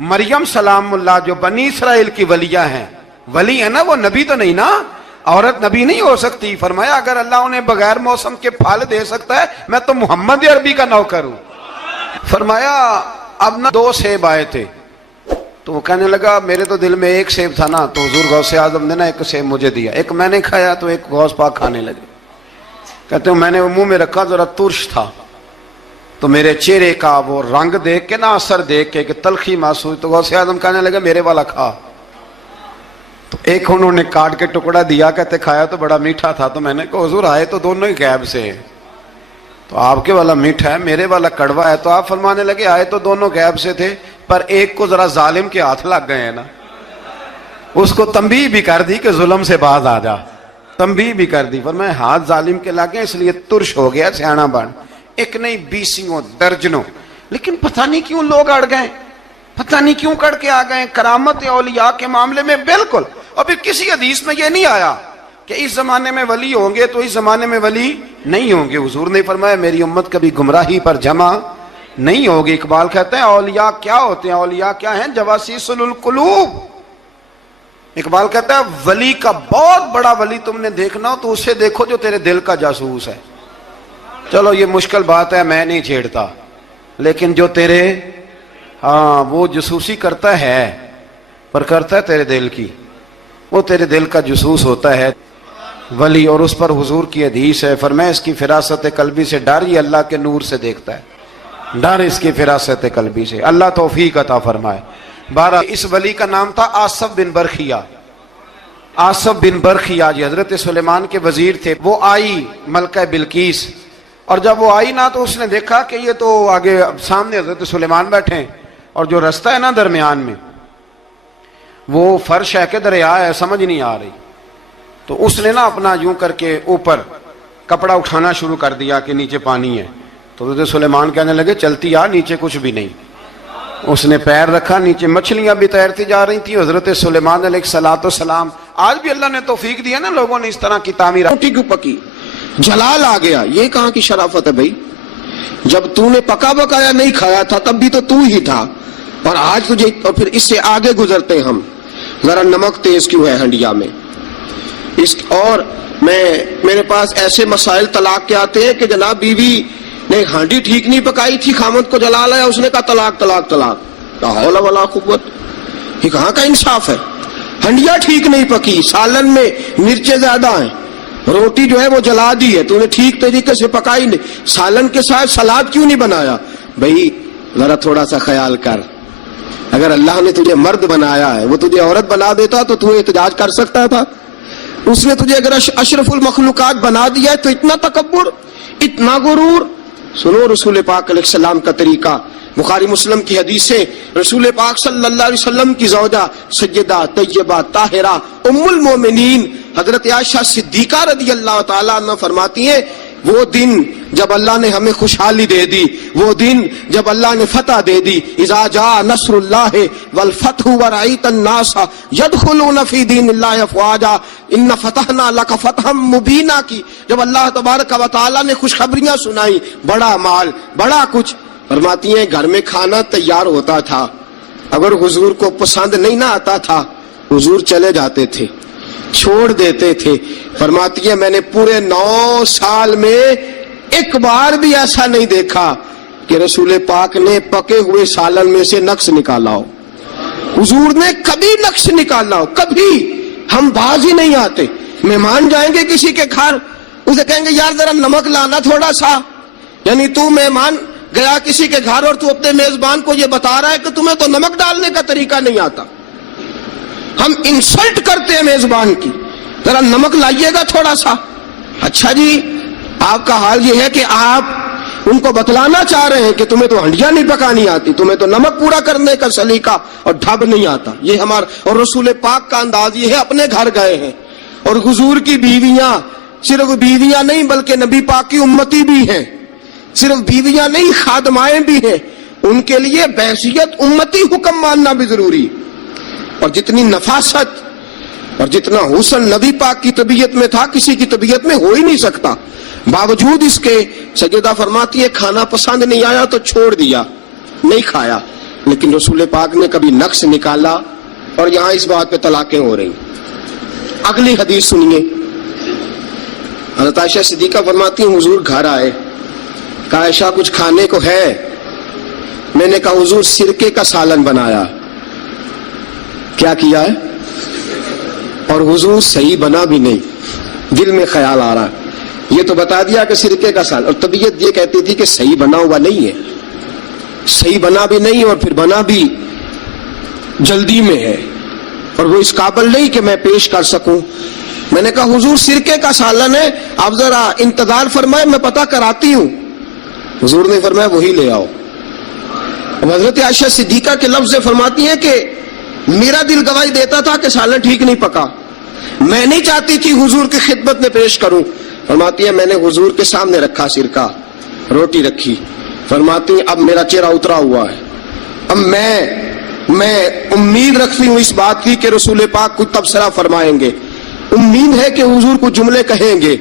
مریم سلام اللہ جو بنی اسرائیل کی ولیہ ہیں, ولی ہے نا, وہ نبی تو نہیں نا, عورت نبی نہیں ہو سکتی. فرمایا اگر اللہ انہیں بغیر موسم کے پھل دے سکتا ہے, میں تو محمد عربی کا نوکر ہوں. فرمایا اب نہ 2 سیب آئے تھے, تو وہ کہنے لگا میرے تو دل میں 1 سیب تھا نا, تو حضور غوث اعظم نے نا 1 سیب مجھے دیا, 1 میں نے کھایا تو 1 غوث پاک کھانے لگے. کہتے ہیں میں نے منہ میں رکھا, ذرا ترش تھا, تو میرے چہرے کا وہ رنگ دیکھ کے نا, اثر دیکھ کے کہ تلخی محسوس, تو غوث اعظم کہنے لگے میرے والا کھا. تو 1 انہوں نے کاٹ کے ٹکڑا دیا, کہتے کھایا تو بڑا میٹھا تھا. تو میں نے کہا حضور آئے تو دونوں ہی غیب سے ہیں, تو آپ کے والا میٹھا ہے میرے والا کڑوا ہے. تو آپ فرمانے لگے آئے تو دونوں غیب سے تھے, پر ایک کو ذرا ظالم کے ہاتھ لگ گئے ہیں نا, اس کو تنبیہ بھی کر دی کہ ظلم سے باز آ جا, تنبیہ بھی کر دی. فرمایا ہاتھ ظالم کے لگے اس لیے ترش ہو گیا, سیانا بن. 1 نہیں 20 درجنوں. لیکن پتہ نہیں کیوں لوگ اڑ گئے, پتہ نہیں کیوں کڑ کے آ گئے کرامت اولیاء کے معاملے میں. بالکل. اور پھر کسی حدیث میں یہ نہیں آیا کہ اس زمانے میں ولی ہوں گے تو اس زمانے میں ولی نہیں ہوں گے. حضور نے فرمایا میری امت کبھی گمراہی پر جمع نہیں ہوگی. اقبال کہتے ہیں اولیاء کیا ہوتے ہیں, اولیاء کیا ہیں, جواسیس القلوب. اقبال کہتا ہے ولی کا بہت بڑا ولی تم نے دیکھنا ہو تو اسے دیکھو جو تیرے دل کا جاسوس ہے. چلو یہ مشکل بات ہے, میں نہیں چھیڑتا, لیکن جو تیرے وہ جاسوسی کرتا ہے, پر کرتا ہے تیرے دل کی, وہ تیرے دل کا جاسوس ہوتا ہے ولی. اور اس پر حضور کی حدیث ہے, فرمایا اس کی فراست قلبی سے ڈر, یہ اللہ کے نور سے دیکھتا ہے. ڈر اس کی فراست قلبی سے، اللہ توفیق عطا فرمائے۔ بارہ اس ولی کا نام تھا آصف بن برخیہ۔ آصف بن برخیہ جی حضرت سلیمان کے وزیر تھے۔ وہ آئی ملکہ بلقیس، اور جب وہ آئی نا تو اس نے دیکھا کہ یہ تو آگے سامنے حضرت سلیمان بیٹھے ہیں، اور جو رستہ ہے نا درمیان میں وہ فرش ہے کہ دریا ہے سمجھ نہیں آ رہی، تو اس نے نا اپنا یوں کر کے اوپر کپڑا اٹھانا شروع کر دیا کہ نیچے پانی ہے۔ تو حضرت سلیمان کہنے لگے چلتی آ، نیچے کچھ بھی نہیں۔ اس نے پیر رکھا، نیچے مچھلیاں بھی تیرتی جا رہی تھیں۔ حضرت سلیمان علیہ الصلوۃ والسلام، آج بھی اللہ نے توفیق دیا نا لوگوں نے اس طرح کی تعمیر۔ روٹی کیوں پکی؟ جلال آ گیا۔ یہ کہاں کی شرافت ہے بھائی؟ جب تو نے پکا بکایا نہیں کھایا تھا تب بھی تو ہی تھا، اور آج تجھے، اور پھر اس سے آگے گزرتے ہم، ذرا نمک تیز کیوں ہے ہنڈیا میں؟ اور میرے پاس ایسے مسائل طلاق کے آتے ہیں کہ جناب بیوی نے ہانڈی ٹھیک نہیں پکائی تھی، خامد کو جلال آیا، اس نے کہا طلاق طلاق طلاق، لا حول ولا قوت۔ یہ کہاں کا انصاف ہے؟ ہنڈیا ٹھیک نہیں پکی، سالن میں مرچیں زیادہ ہیں، روٹی جو ہے وہ جلا دی ہے، تو نے ٹھیک طریقے سے پکائی نہیں، سالن کے ساتھ سلاد کیوں نہیں بنایا؟ بھائی ذرا تھوڑا سا خیال کر، اگر اللہ نے تجھے مرد بنایا ہے، وہ تجھے عورت بنا دیتا تو تو احتجاج کر سکتا تھا؟ اس نے تجھے اگر اشرف المخلوقات بنا دیا ہے تو اتنا تکبر، اتنا غرور؟ سنو رسول پاک علیہ السلام کا طریقہ، بخاری مسلم کی حدیث سے رسول پاک صلی اللہ علیہ وسلم کی زوجہ سیدہ طیبہ طاہرہ ام المومنین حضرت عائشہ صدیقہ رضی اللہ تعالیٰ عنہ فرماتی ہیں، وہ دن جب اللہ نے ہمیں خوشحالی دے دی، وہ دن جب اللہ نے فتح دے دی، اذا جاء نصر اللہ والفتح ورأیت الناس یدخلون فی دین اللہ افواجا ان فتحنا لک فتحا مبینا کی، جب اللہ تبارک و تعالیٰ نے خوشخبریاں سنائی، بڑا مال بڑا کچھ، فرماتی ہیں گھر میں کھانا تیار ہوتا تھا، اگر حضور کو پسند نہیں نہ آتا تھا حضور چلے جاتے تھے، چھوڑ دیتے تھے۔ فرماتی ہے میں نے پورے 9 سال میں ایک بار بھی ایسا نہیں دیکھا کہ رسول پاک نے پکے ہوئے سالن میں سے نقص نکالا ہو، حضور نے کبھی نقص نکالا ہو، کبھی۔ ہم باز ہی نہیں آتے، مہمان جائیں گے کسی کے گھر، اسے کہیں گے یار ذرا نمک لانا تھوڑا سا، یعنی تو مہمان گیا کسی کے گھر اور تو اپنے میزبان کو یہ بتا رہا ہے کہ تمہیں تو نمک ڈالنے کا طریقہ نہیں آتا۔ ہم انسلٹ کرتے ہیں میزبان کی، ذرا نمک لائیے گا تھوڑا سا۔ اچھا جی، آپ کا حال یہ ہے کہ آپ ان کو بتلانا چاہ رہے ہیں کہ تمہیں تو ہنڈیاں نہیں پکانی آتی، تمہیں تو نمک پورا کرنے کا سلیقہ اور ڈھب نہیں آتا۔ یہ ہمارا اور رسول پاک کا انداز یہ ہے، اپنے گھر گئے ہیں اور حضور کی بیویاں صرف بیویاں نہیں بلکہ نبی پاک کی امتی بھی ہیں، صرف بیویاں نہیں خادمائیں بھی ہیں، ان کے لیے بحیثیت امتی حکم ماننا بھی ضروری۔ اور جتنی نفاست اور جتنا حسن نبی پاک کی طبیعت میں تھا کسی کی طبیعت میں ہو ہی نہیں سکتا، باوجود اس کے سیدہ فرماتی ہے کھانا پسند نہیں آیا تو چھوڑ دیا، نہیں کھایا، لیکن رسول پاک نے کبھی نقص نکالا، اور یہاں اس بات پہ طلاقیں ہو رہی۔ اگلی حدیث سنیے، حضرت عائشہ صدیقہ فرماتی ہیں حضور گھر آئے، کہا عائشہ کچھ کھانے کو ہے؟ میں نے کہا حضور سرکے کا سالن بنایا۔ کیا کیا ہے؟ اور حضور صحیح بنا بھی نہیں، دل میں خیال آ رہا، یہ تو بتا دیا کہ سرکے کا سالن، اور طبیعت یہ کہتی تھی کہ صحیح بنا ہوا نہیں ہے، صحیح بنا بھی نہیں اور پھر بنا بھی جلدی میں ہے، اور وہ اس قابل نہیں کہ میں پیش کر سکوں۔ میں نے کہا حضور سرکے کا سالن ہے، آپ ذرا انتظار فرمائے میں پتہ کراتی ہوں۔ حضور نے فرمایا وہی لے آؤ۔ اب حضرت عائشہ صدیقہ کے لفظ سے فرماتی ہیں کہ میرا دل گواہی دیتا تھا کہ سالن ٹھیک نہیں پکا، میں نہیں چاہتی تھی حضور کی خدمت میں پیش کروں۔ فرماتی ہے میں نے حضور کے سامنے رکھا سرکہ، روٹی رکھی، فرماتی ہیں اب میرا چہرہ اترا ہوا ہے، اب میں امید رکھتی ہوں اس بات کی کہ رسول پاک کچھ تبصرہ فرمائیں گے، امید ہے کہ حضور کو جملے کہیں گے،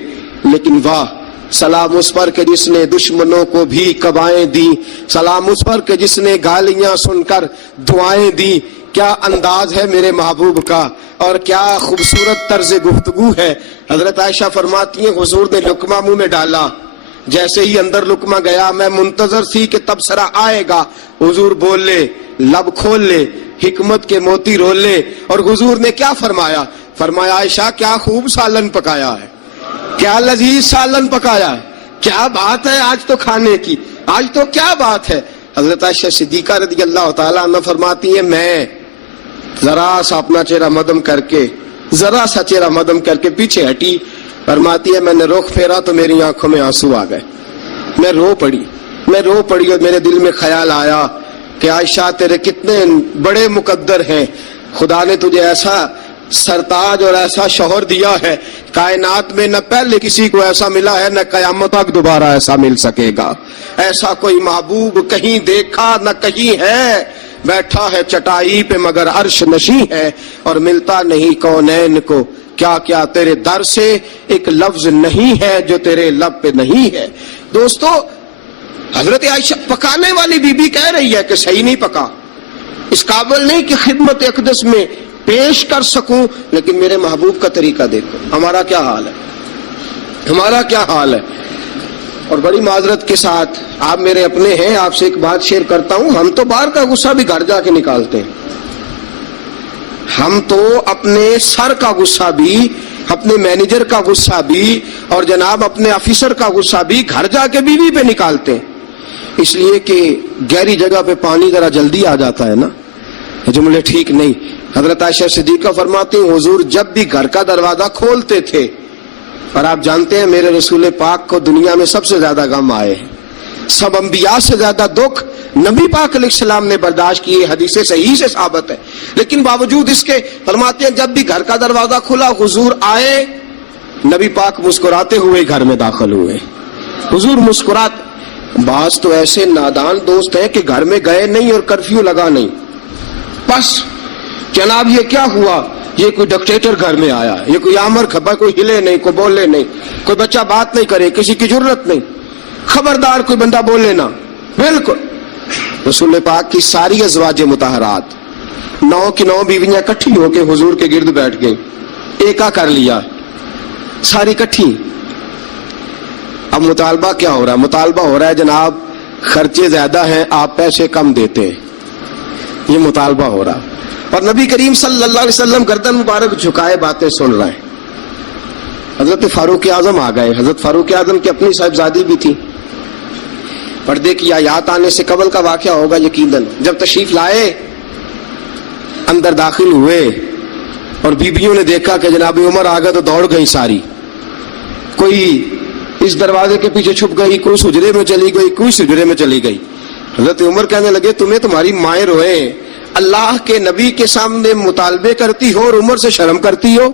لیکن واہ سلام اس پر کہ جس نے دشمنوں کو بھی قبائیں دی، سلام اس پر کہ جس نے گالیاں سن کر دعائیں دی۔ کیا انداز ہے میرے محبوب کا، اور کیا خوبصورت طرز گفتگو ہے۔ حضرت عائشہ فرماتی ہیں حضور نے لقمہ منہ میں ڈالا، جیسے ہی اندر لقمہ گیا میں منتظر تھی کہ تبصرہ آئے گا، حضور بول لے، لب کھول لے، حکمت کے موتی رول لے، اور حضور نے کیا فرمایا؟ فرمایا عائشہ کیا خوب سالن پکایا ہے، کیا لذیذ سالن پکایا ہے، کیا بات ہے آج تو کھانے کی۔ آج تو کیا بات ہے. حضرت عائشہ صدیقہ رضی اللہ تعالیٰ عنہ فرماتی ہیں میں ذرا سا اپنا چہرہ مدم کر کے ذرا سا چہرہ مدم کر کے پیچھے ہٹی. فرماتی ہے میں نے رخ پھیرا تو میری آنکھوں میں آنسو آ گئے. میں رو پڑی اور میرے دل میں خیال آیا کہ عائشہ تیرے کتنے بڑے مقدر ہیں. خدا نے تجھے ایسا سرتاج اور ایسا شوہر دیا ہے, کائنات میں نہ پہلے کسی کو ایسا ملا ہے, نہ قیامت تک دوبارہ ایسا مل سکے گا. ایسا کوئی محبوب کہیں دیکھا نہ کہیں ہے. بیٹھا ہے چٹائی پہ مگر عرش نشیں ہے, اور ملتا نہیں کونین کو کیا کیا تیرے در سے ایک لفظ نہیں ہے جو تیرے لب پہ نہیں ہے. دوستو, حضرت عائشہ پکانے والی بی بی کہہ رہی ہے کہ صحیح نہیں پکا, اس قابل نہیں کہ خدمت اقدس میں پیش کر سکوں, لیکن میرے محبوب کا طریقہ دیکھو. ہمارا کیا حال ہے. اور بڑی معذرت کے ساتھ, آپ میرے اپنے ہیں, آپ سے ایک بات شیئر کرتا ہوں. ہم تو باہر کا غصہ بھی گھر جا کے نکالتے ہیں. ہم تو اپنے سر کا غصہ بھی, اپنے مینیجر کا غصہ بھی, اور جناب اپنے آفیسر کا غصہ بھی گھر جا کے بیوی پہ نکالتے ہیں. اس لیے کہ گہری جگہ پہ پانی ذرا جلدی آ جاتا ہے نا, جملے ٹھیک نہیں. حضرت عائشہ صدیقہ فرماتی ہیں حضور جب بھی گھر کا دروازہ کھولتے تھے, اور آپ جانتے ہیں میرے رسول پاک کو دنیا میں سب سے زیادہ غم آئے ہیں, سب انبیاء سے زیادہ دکھ نبی پاک علیہ السلام نے برداشت کیے, حدیث صحیح سے ثابت ہے. لیکن باوجود اس کے فرماتے ہیں جب بھی گھر کا دروازہ کھلا حضور آئے, نبی پاک مسکراتے ہوئے گھر میں داخل ہوئے. حضور مسکرات. بعض تو ایسے نادان دوست ہیں کہ گھر میں گئے نہیں اور کرفیو لگا نہیں, بس جناب یہ کیا ہوا, یہ کوئی ڈکٹیٹر گھر میں آیا, یہ کوئی آمر کھپا, کوئی ہلے نہیں, کوئی بولے نہیں, کوئی بچہ بات نہیں کرے, کسی کی ضرورت نہیں, خبردار کوئی بندہ بولے نہ. بالکل رسول پاک کی ساری ازواج مطہرات 9 کی 9 بیویاں کٹھی ہو کے حضور کے گرد بیٹھ گئی, ایکا کر لیا ساری کٹھی. اب مطالبہ کیا ہو رہا ہے؟ مطالبہ ہو رہا ہے جناب خرچے زیادہ ہیں, آپ پیسے کم دیتے ہیں, یہ مطالبہ ہو رہا. اور نبی کریم صلی اللہ علیہ وسلم گردن مبارک جھکائے باتیں سن رہے ہیں. حضرت فاروق اعظم آ گئے. حضرت فاروق اعظم کی اپنی صاحبزادی بھی تھی. پردے کی آیات آنے سے قبل کا واقعہ ہوگا یقیناً. جب تشریف لائے اندر داخل ہوئے اور بیبیوں نے دیکھا کہ جناب عمر آ گئے تو دوڑ گئی ساری. کوئی اس دروازے کے پیچھے چھپ گئی, کوئی سجرے میں چلی گئی, کوئی سجرے میں چلی گئی. حضرت عمر کہنے لگے تمہیں تمہاری مائیں روئے, اللہ کے نبی کے سامنے مطالبے کرتی ہو اور عمر سے شرم کرتی ہو.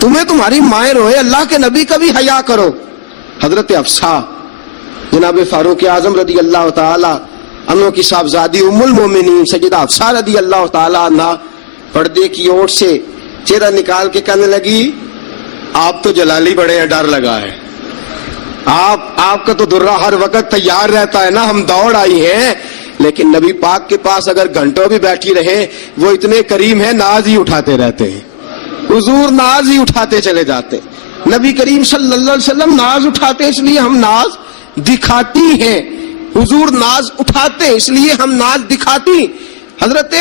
تمہیں تمہاری مائیں روئے, اللہ کے نبی کا بھی حیا کرو. حضرت حفصہ جناب فاروق اعظم رضی اللہ تعالی عنہ کی صاحبزادی ام المومنین سیدہ حفصہ رضی اللہ تعالی عنہ پردے کی اوٹ سے چہرہ نکال کے کہنے لگی آپ تو جلالی بڑے ہیں, ڈر لگا ہے. آپ کا تو درہ ہر وقت تیار رہتا ہے نا, ہم دوڑ آئی ہیں. لیکن نبی پاک کے پاس اگر گھنٹوں بھی بیٹھی رہے, وہ اتنے کریم ہیں ناز ہی اٹھاتے رہتے ہیں. حضور ناز ہی اٹھاتے چلے جاتے. نبی کریم صلی اللہ علیہ وسلم ناز اٹھاتے اس لیے ہم ناز دکھاتی ہیں. حضور ناز اٹھاتے اس لیے ہم ناز دکھاتی. حضرت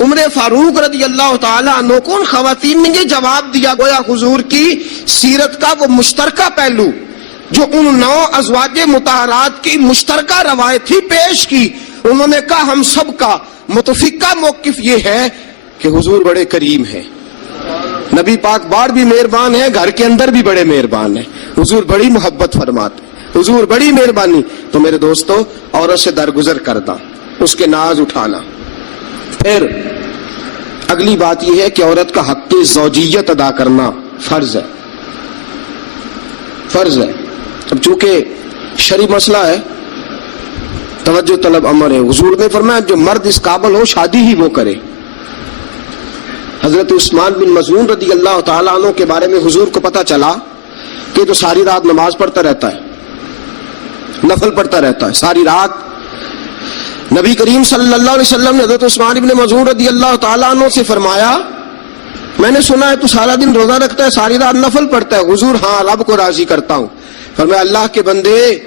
عمر فاروق رضی اللہ تعالیٰ عنہ کو ان خواتین نے یہ جواب دیا, گویا حضور کی سیرت کا وہ مشترکہ پہلو جو ان 9 ازواج مطہرات کی مشترکہ روایت ہی پیش کی. انہوں نے کہا ہم سب کا متفقہ موقف یہ ہے کہ حضور بڑے کریم ہیں, نبی پاک باہر بھی مہربان ہیں, گھر کے اندر بھی بڑے مہربان ہیں, حضور بڑی محبت فرماتے, حضور بڑی مہربانی. تو میرے دوستو عورت سے درگزر کرنا, اس کے ناز اٹھانا. پھر اگلی بات یہ ہے کہ عورت کا حق زوجیت ادا کرنا فرض ہے, فرض ہے. اب چونکہ شرعی مسئلہ ہے, توجہ طلب امر ہے. حضور نے فرمایا جو مرد اس قابل ہو شادی ہی وہ کرے. حضرت عثمان بن مظعون رضی اللہ تعالیٰ عنہ کے بارے میں حضور کو پتا چلا کہ تو ساری رات نماز پڑھتا رہتا ہے, نفل پڑھتا رہتا ہے ساری رات. نبی کریم صلی اللہ علیہ وسلم نے حضرت عثمان بن مظعون رضی اللہ تعالیٰ عنہ سے فرمایا میں نے سنا ہے تو سارا دن روزہ رکھتا ہے, ساری رات نفل پڑھتا ہے. حضور ہاں رب کو راضی کرتا ہوں. فرمایا اللہ کے بندے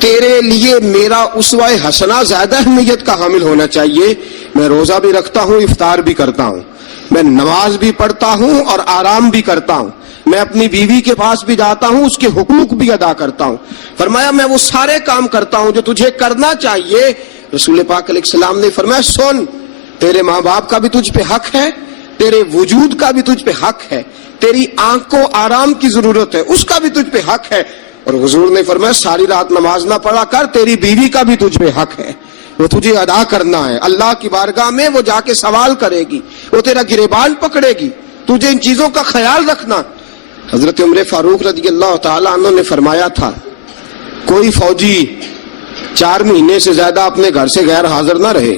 تیرے لیے میرا اسوہ حسنہ زیادہ اہمیت کا حامل ہونا چاہیے. میں روزہ بھی رکھتا ہوں, افطار بھی کرتا ہوں, میں نماز بھی پڑھتا ہوں اور آرام بھی کرتا ہوں, میں اپنی بیوی کے پاس بھی جاتا ہوں, اس کے حقوق بھی ادا کرتا ہوں. فرمایا میں وہ سارے کام کرتا ہوں جو تجھے کرنا چاہیے. رسول پاک علیہ السلام نے فرمایا سن, تیرے ماں باپ کا بھی تجھ پہ حق ہے, تیرے وجود کا بھی تجھ پہ حق ہے, تیری آنکھ کو آرام کی ضرورت ہے اس کا بھی تجھ پہ حق ہے. اور حضور نے فرمایا ساری رات نماز نہ پڑھا کر, تیری بیوی کا بھی تجھ پہ حق ہے, وہ تجھے ادا کرنا ہے. اللہ کی بارگاہ میں وہ جا کے سوال کرے گی, وہ تیرا گریبان پکڑے گی, تجھے ان چیزوں کا خیال رکھنا. حضرت عمر فاروق رضی اللہ تعالیٰ عنہ نے فرمایا تھا کوئی فوجی 4 مہینے سے زیادہ اپنے گھر سے غیر حاضر نہ رہے,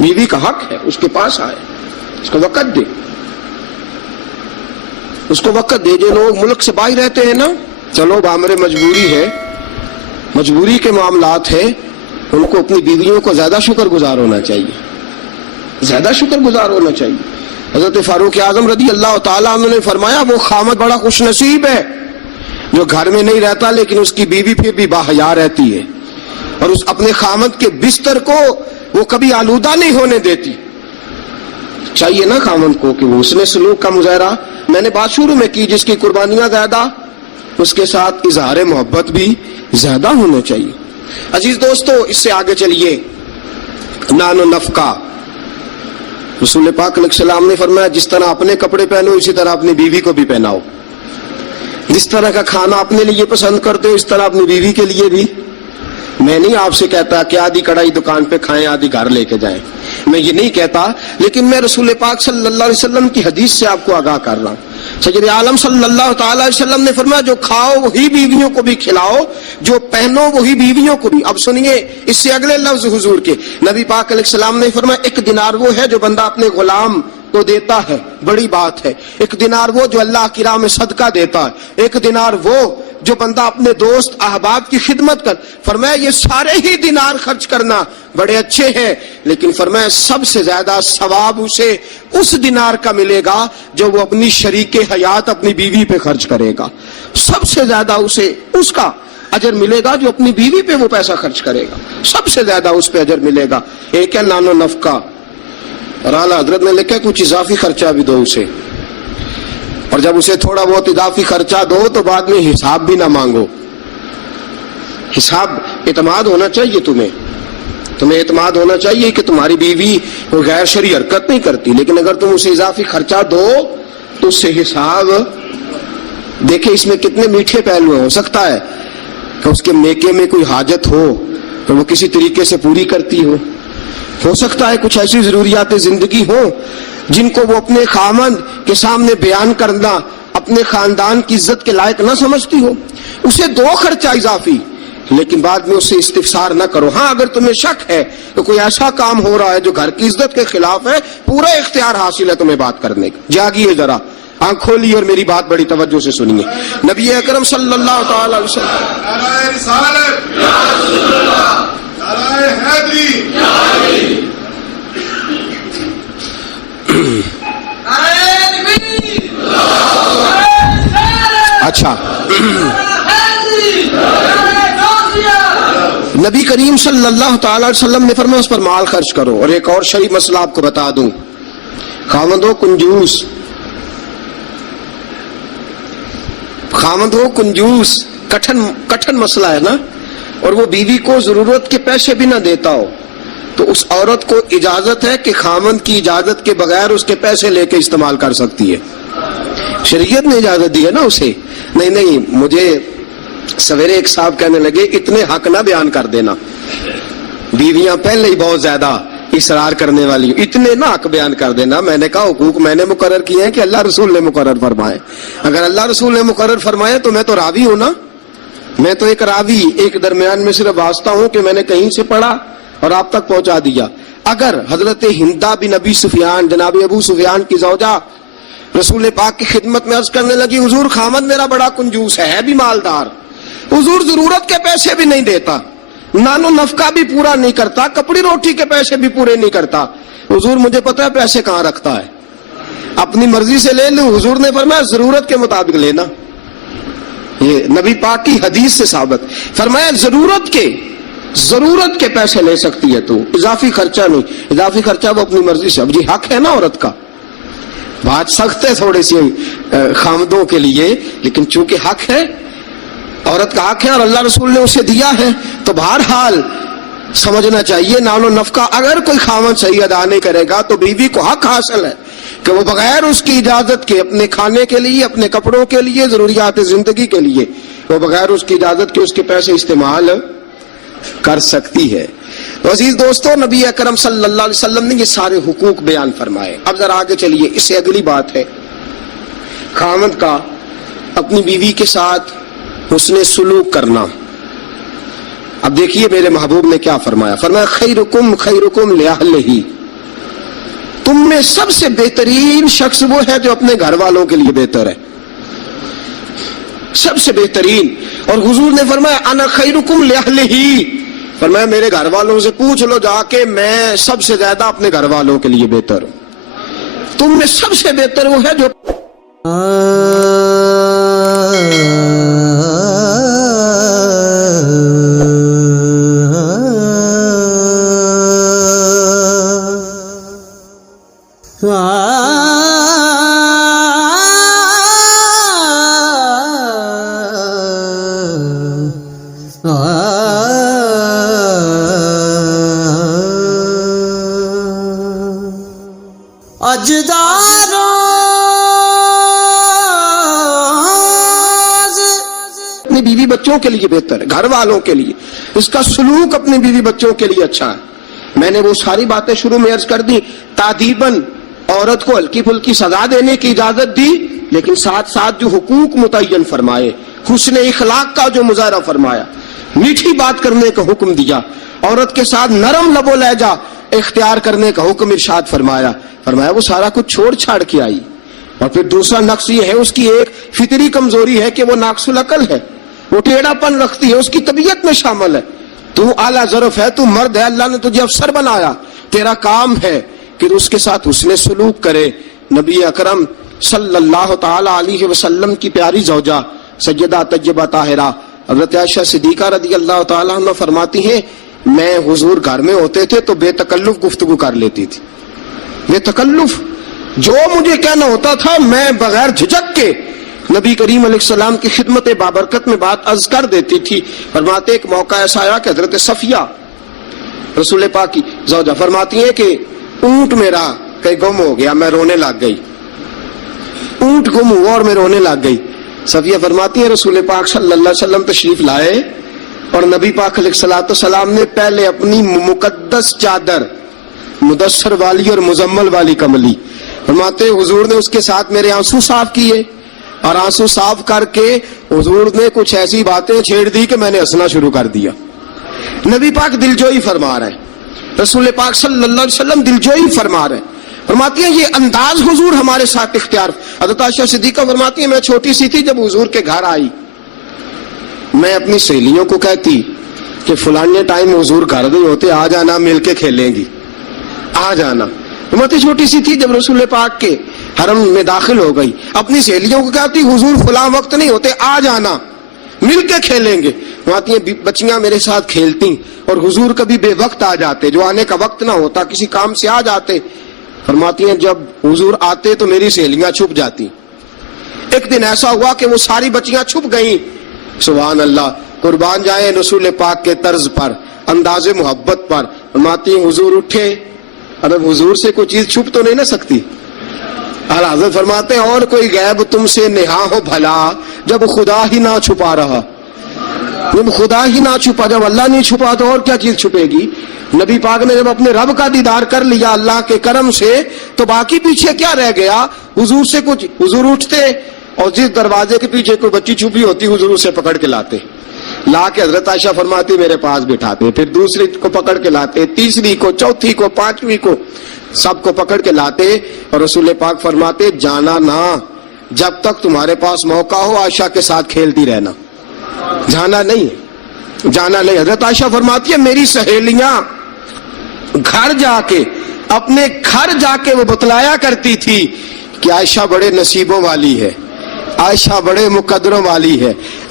بیوی کا حق ہے اس کے پاس آئے, اس کو وقت دے, اس کو وقت دے. جو لوگ ملک سے باہر رہتے ہیں نا, چلو بامر مجبوری ہے, مجبوری کے معاملات ہے, ان کو اپنی بیویوں کو زیادہ شکر گزار ہونا چاہیے, زیادہ شکر گزار ہونا چاہیے. حضرت فاروق اعظم رضی اللہ تعالیٰ عنہ نے فرمایا وہ خامد بڑا خوش نصیب ہے جو گھر میں نہیں رہتا لیکن اس کی بیوی پھر بھی باحیا رہتی ہے, اور اس اپنے خامد کے بستر کو وہ کبھی آلودہ نہیں ہونے دیتی. چاہیے نا خامد کو کہ وہ اس نے سلوک کا مظاہرہ, میں نے بات شروع میں کی, جس کی قربانیاں زیادہ اس کے ساتھ اظہار محبت بھی زیادہ ہونا چاہیے. عزیز دوستو, اس سے آگے چلیے. نان و نفقہ, رسول پاک علیہ السلام نے فرمایا جس طرح اپنے کپڑے پہنو اسی طرح اپنی بیوی کو بھی پہناؤ, جس طرح کا کھانا اپنے لیے پسند کرتے ہو اس طرح اپنی بیوی کے لیے بھی. میں نہیں آپ سے کہتا کہ آدھی کڑھائی دکان پہ کھائیں آدھی گھر لے کے جائیں, میں یہ نہیں کہتا, لیکن میں رسول پاک صلی اللہ علیہ وسلم کی حدیث سے آپ کو آگاہ کر رہا ہوں. سید عالم صلی اللہ تعالی علیہ وسلم نے فرمایا جو کھاؤ وہی بیویوں کو بھی کھلاؤ, جو پہنو وہی بیویوں کو بھی. اب سنیے اس سے اگلے لفظ حضور کے, نبی پاک علیہ السلام نے فرمایا 1 دینار وہ ہے جو بندہ اپنے غلام کو دیتا ہے, بڑی بات ہے. 1 دینار وہ جو اللہ کی راہ میں صدقہ دیتا ہے. 1 دینار وہ جو بندہ اپنے دوست احباب کی خدمت کر. فرمایا یہ سارے ہی دینار خرچ کرنا بڑے اچھے ہیں, لیکن فرمایا سب سے زیادہ ثواب اسے اس دینار کا ملے گا جو وہ اپنی شریک حیات اپنی بیوی پہ خرچ کرے گا. سب سے زیادہ اسے اس کا اجر ملے گا جو اپنی بیوی پہ وہ پیسہ خرچ کرے گا, سب سے زیادہ اس پہ اجر ملے گا. ایک ہے نان و نفقہ, اور اعلیٰ حضرت نے لکھا کچھ اضافی خرچہ بھی دو اسے, اور جب اسے تھوڑا بہت اضافی خرچہ دو تو بعد میں حساب بھی نہ مانگو. حساب اعتماد ہونا چاہیے, تمہیں اعتماد ہونا چاہیے کہ تمہاری بیوی وہ غیر شرعی حرکت نہیں کرتی, لیکن اگر تم اسے اضافی خرچہ دو تو اس سے حساب دیکھیں. اس میں کتنے میٹھے پہلو ہیں. ہو سکتا ہے کہ اس کے میکے میں کوئی حاجت ہو تو وہ کسی طریقے سے پوری کرتی ہو سکتا ہے کچھ ایسی ضروریات زندگی ہوں جن کو وہ اپنے خامند کے سامنے بیان کرنا اپنے خاندان کی عزت کے لائق نہ سمجھتی ہو, اسے دو خرچہ اضافی, لیکن بعد میں اس سے استفسار نہ کرو. ہاں اگر تمہیں شک ہے کہ کوئی ایسا کام ہو رہا ہے جو گھر کی عزت کے خلاف ہے, پورا اختیار حاصل ہے تمہیں بات کرنے کا. جاگیے ذرا, آنکھ کھولیے اور میری بات بڑی توجہ سے سنیے. نبی اکرم صلی اللہ تعالی علیہ اچھا نبی کریم صلی اللہ تعالی علیہ وسلم نے فرمایا اس پر مال خرچ کرو. اور ایک اور شرعی مسئلہ آپ کو بتا دوں, خاوند ہو کنجوس, کٹھن مسئلہ ہے نا, اور وہ بیوی کو ضرورت کے پیسے بھی نہ دیتا ہو, تو اس عورت کو اجازت ہے کہ خاوند کی اجازت کے بغیر اس کے پیسے لے کے استعمال کر سکتی ہے. شریعت نے اجازت دی ہے نا اسے. نہیں, مجھے سویرے ایک صاحب کہنے لگے اتنے حق نہ بیان کر دینا, بیویاں پہلے ہی بہت زیادہ اصرار کرنے والی, اتنے نہ حق بیان کر دینا. میں نے کہا حقوق میں نے مقرر کیے ہیں کہ اللہ رسول نے مقرر فرمائے. اگر اللہ رسول نے مقرر فرمائے تو میں تو راوی ہوں نا, میں تو ایک راوی, ایک درمیان میں صرف واسطہ ہوں کہ میں نے کہیں سے پڑھا اور آپ تک پہنچا دیا. اگر حضرت ہندا بن ابی سفیان, جناب ابو سفیان کی زوجہ, رسول پاک کی خدمت میں عرض کرنے لگی حضور خامد میرا بڑا کنجوس ہے بھی مالدار, حضور ضرورت کے پیسے بھی نہیں دیتا, نان و نفقہ بھی پورا نہیں کرتا, کپڑی روٹی کے پیسے بھی پورے نہیں کرتا, حضور مجھے پتا ہے پیسے کہاں رکھتا ہے, اپنی مرضی سے لے لوں. حضور نے فرمایا ضرورت کے مطابق لینا. یہ نبی پاک کی حدیث سے ثابت. فرمایا ضرورت کے پیسے لے سکتی ہے تو, اضافی خرچہ نہیں. اضافی خرچہ وہ اپنی مرضی سے. اب جی حق ہے نا عورت کا, بات سخت ہے تھوڑی سی خامدوں کے لیے، لیکن چونکہ حق ہے، عورت کا حق ہے اور اللہ رسول نے اسے دیا ہے، تو بہرحال سمجھنا چاہیے نان و نفقہ اگر کوئی خاوند صحیح ادا نہیں کرے گا تو بیوی کو حق حاصل ہے کہ وہ بغیر اس کی اجازت کے اپنے کھانے کے لیے، اپنے کپڑوں کے لیے، ضروریات زندگی کے لیے وہ بغیر اس کی اجازت کے اس کے پیسے استعمال کر سکتی ہے۔ تو عزیز دوستو، نبی اکرم صلی اللہ علیہ وسلم نے یہ سارے حقوق بیان فرمائے۔ اب ذرا آگے چلیے، اس سے اگلی بات ہے خاوند کا اپنی بیوی کے ساتھ حسن سلوک کرنا۔ اب دیکھیے میرے محبوب نے کیا فرمایا، فرمایا خیرکم خیرکم لأہلہ، تم میں سب سے بہترین شخص وہ ہے جو اپنے گھر والوں کے لیے بہتر ہے، سب سے بہترین۔ اور حضور نے فرمایا انا خیرکم لأہلہ، فرمایا میرے گھر والوں سے پوچھ لو جا کے، میں سب سے زیادہ اپنے گھر والوں کے لیے بہتر ہوں۔ تم میں سب سے بہتر وہ ہے جو اپنی بیوی بچوں کے لیے بہتر ہے، گھر والوں کے لیے اس کا سلوک اپنی بیوی بچوں کے لیے اچھا ہے۔ میں نے وہ ساری باتیں شروع میں عرض کر دی، تادیباً عورت کو ہلکی پھلکی سزا دینے کی اجازت دی، لیکن ساتھ ساتھ جو حقوق متعین فرمائے، حسن اخلاق کا جو مظاہرہ فرمایا، میٹھی بات کرنے کا حکم دیا، عورت کے ساتھ نرم لب و لہجہ اختیار کرنے کا حکم ارشاد فرمایا، فرمایا وہ سارا کچھ چھوڑ چھاڑ کے آئی۔ اور پھر دوسرا نقص یہ ہے، اس کی ایک فطری کمزوری ہے کہ وہ ناقص العقل ہے، وہ ٹیڑھا پن رکھتی ہے، اس کی طبیعت میں شامل ہے۔ تو اعلیٰ ظرف ہے، تو مرد ہے، اللہ نے تجھے افسر بنایا، تیرا کام ہے کہ اس کے ساتھ حسن سلوک کرے۔ نبی اکرم صلی اللہ تعالی علیہ وسلم کی پیاری زوجہ سیدہ طیبہ طاہرہ حضرت عائشہ صدیقہ رضی اللہ تعالی عنہ فرماتی ہیں، میں حضور گھر میں ہوتے تھے تو بے تکلف گفتگو کر لیتی تھی، بے تکلف، جو مجھے کہنا ہوتا تھا میں بغیر جھجک کے نبی کریم علیہ السلام کی خدمت بابرکت میں بات عرض کر دیتی تھی۔ فرماتے ایک موقع ایسا آیا کہ حضرت صفیہ رسول پاک کی زوجہ فرماتی ہیں کہ اونٹ میرا کہیں گم ہو گیا، میں رونے لگ گئی، اونٹ گم ہوا اور میں رونے لگ گئی۔ صفیہ فرماتی ہیں رسول پاک صلی اللہ علیہ وسلم تشریف لائے اور نبی پاک علیہ الصلوۃ والسلام نے پہلے اپنی مقدس چادر مدثر والی اور مزمل والی کملی، فرماتے حضور نے اس کے ساتھ میرے آنسو صاف کیے، اور آنسو صاف کر کے حضور نے کچھ ایسی باتیں چھیڑ دی کہ میں نے ہنسنا شروع کر دیا۔ نبی پاک دلجوئی فرما رہے ہیں، رسول پاک صلی اللہ علیہ وسلم دلجوئی فرما رہے ہیں، فرماتی ہیں یہ انداز حضور ہمارے ساتھ اختیار۔ حضرت عائشہ صدیقہ فرماتی ہیں میں چھوٹی سی تھی جب حضور کے گھر آئی، میں اپنی سہیلیوں کو کہتی کہ فلانے ٹائم حضور گھر نہیں ہوتے، آ جانا مل کے کھیلیں گی، آ جانا۔ فرماتی چھوٹی سی تھی جب رسول پاک کے حرم میں داخل ہو گئی، اپنی سہیلیوں کو کہتی حضور فلاں وقت نہیں ہوتے، آ جانا مل کے کھیلیں گے۔ فرماتی ہیں بچیاں میرے ساتھ کھیلتی اور حضور کبھی بے وقت آ جاتے، جو آنے کا وقت نہ ہوتا کسی کام سے آ جاتے۔ فرماتی ہیں جب حضور آتے تو میری سہیلیاں چھپ جاتی۔ ایک دن ایسا ہوا کہ وہ ساری بچیاں چھپ گئیں، سبحان اللہ، قربان جائیں رسول پاک کے طرز پر، انداز محبت پر۔ فرماتی ہیں حضور اٹھے، اب حضور سے کوئی چیز چھپ تو نہیں نہ سکتی۔ اعلیٰ حضرت فرماتے ہیں اور کوئی غیب تم سے نہا ہو بھلا جب خدا ہی نہ چھپا رہا، جب خدا ہی نہ چھپا، جب اللہ نہیں چھپا تو اور کیا چیز چھپے گی۔ نبی پاک نے جب اپنے رب کا دیدار کر لیا اللہ کے کرم سے تو باقی پیچھے کیا رہ گیا، حضور سے کچھ، حضور اٹھتے اور جس دروازے کے پیچھے کوئی بچی چھپی ہوتی حضور اسے پکڑ کے لاتے، لا کے حضرت عائشہ فرماتی میرے پاس بٹھاتے، پھر دوسری کو پکڑ کے لاتے، تیسری کو، چوتھی کو، پانچویں کو، سب کو پکڑ کے لاتے اور رسول پاک فرماتے جانا نہ، جب تک تمہارے پاس موقع ہو عائشہ کے ساتھ کھیلتی رہنا، جانا نہیں، جانا نہیں۔ حضرت عائشہ فرماتی ہے میری سہیلیاں گھر جا کے، اپنے گھر جا کے وہ بتلایا کرتی تھی کہ عائشہ بڑے نصیبوں والی ہے، عائشہ بڑے مقدروں والی ہے،